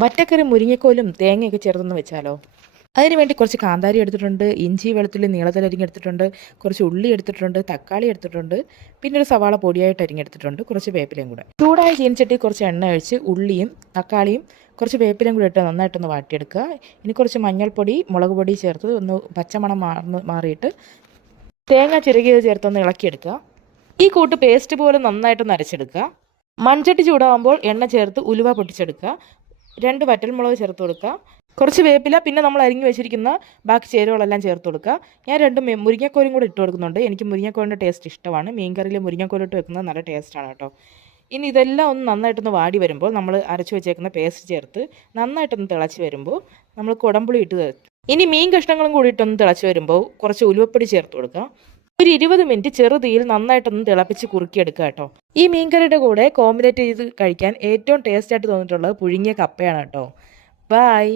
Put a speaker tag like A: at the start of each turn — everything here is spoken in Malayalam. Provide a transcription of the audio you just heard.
A: വറ്റക്കറി മുരിങ്ങക്കോലും തേങ്ങയൊക്കെ ചേർത്തൊന്ന് വെച്ചാലോ? അതിന് വേണ്ടി കുറച്ച് കാന്താരി എടുത്തിട്ടുണ്ട് ഇഞ്ചി വെളുത്തുള്ളി നീളത്തിൽ അരിഞ്ഞെടുത്തിട്ടുണ്ട് കുറച്ച് ഉള്ളി എടുത്തിട്ടുണ്ട് തക്കാളി എടുത്തിട്ടുണ്ട് പിന്നെ ഒരു സവാള പൊടിയായിട്ട് അരിഞ്ഞെടുത്തിട്ടുണ്ട് കുറച്ച് വേപ്പിലയും കൂടെ. ചൂടായ ചീനിച്ചട്ടി കുറച്ച് എണ്ണ ഒഴിച്ച് ഉള്ളിയും തക്കാളിയും കുറച്ച് വേപ്പിലയും കൂടെ ഇട്ട് നന്നായിട്ടൊന്ന് വാട്ടിയെടുക്കുക. ഇനി കുറച്ച് മഞ്ഞൾപ്പൊടി മുളക് പൊടി ചേർത്ത് ഒന്ന് പച്ചമണം മാറുന്ന മാറിയിട്ട് തേങ്ങ ചിരകിയത് ചേർത്തൊന്ന് ഇളക്കിയെടുക്കുക. ഈ കൂട്ട് പേസ്റ്റ് പോലെ നന്നായിട്ടൊന്ന് അരച്ചെടുക്കുക. മൺചട്ടി ചൂടാകുമ്പോൾ എണ്ണ ചേർത്ത് ഉലുവ പൊട്ടിച്ചെടുക്കുക. രണ്ട് വറ്റൽമുളക് ചേർത്ത് കൊടുക്കുക. കുറച്ച് വേപ്പില പിന്നെ നമ്മൾ അരിഞ്ഞു വെച്ചിരിക്കുന്ന ബാക്കി ചേരുവകളെല്ലാം ചേർത്ത് കൊടുക്കുക. ഞാൻ രണ്ട് മുരിങ്ങക്കോലും കൂടെ ഇട്ട് കൊടുക്കുന്നുണ്ട്. എനിക്ക് മുരിങ്ങക്കോലിന്റെ ടേസ്റ്റ് ഇഷ്ടമാണ്. മീൻകറിയിൽ മുരിങ്ങക്കോലിട്ട് വെക്കുന്നത് നല്ല ടേസ്റ്റാണ് കേട്ടോ. ഇനി ഇതെല്ലാം ഒന്ന് നന്നായിട്ടൊന്ന് വാടി വരുമ്പോൾ നമ്മൾ അരച്ച് വെച്ചേക്കുന്ന പേസ്റ്റ് ചേർത്ത് നന്നായിട്ടൊന്ന് തിളച്ച് വരുമ്പോൾ നമ്മൾ കുടമ്പുളി ഇട്ട് ഇനി മീൻ കഷ്ണങ്ങളും കൂടി ഇട്ടൊന്ന് തിളച്ച് വരുമ്പോൾ കുറച്ച് ഉലുവപ്പൊടി ചേർത്ത് കൊടുക്കുക. ഒരു ഇരുപത് മിനിറ്റ് ചെറുതീയിൽ നന്നായിട്ടൊന്ന് തിളപ്പിച്ച് കുറുക്കിയെടുക്കുക കേട്ടോ. ഈ മീൻകറിയുടെ കൂടെ കോമ്പിനേറ്റ് ചെയ്ത് കഴിക്കാൻ ഏറ്റവും ടേസ്റ്റ് ആയിട്ട് തോന്നിയിട്ടുള്ളത് പുഴുങ്ങിയ കപ്പയാണ് കേട്ടോ. ബായ്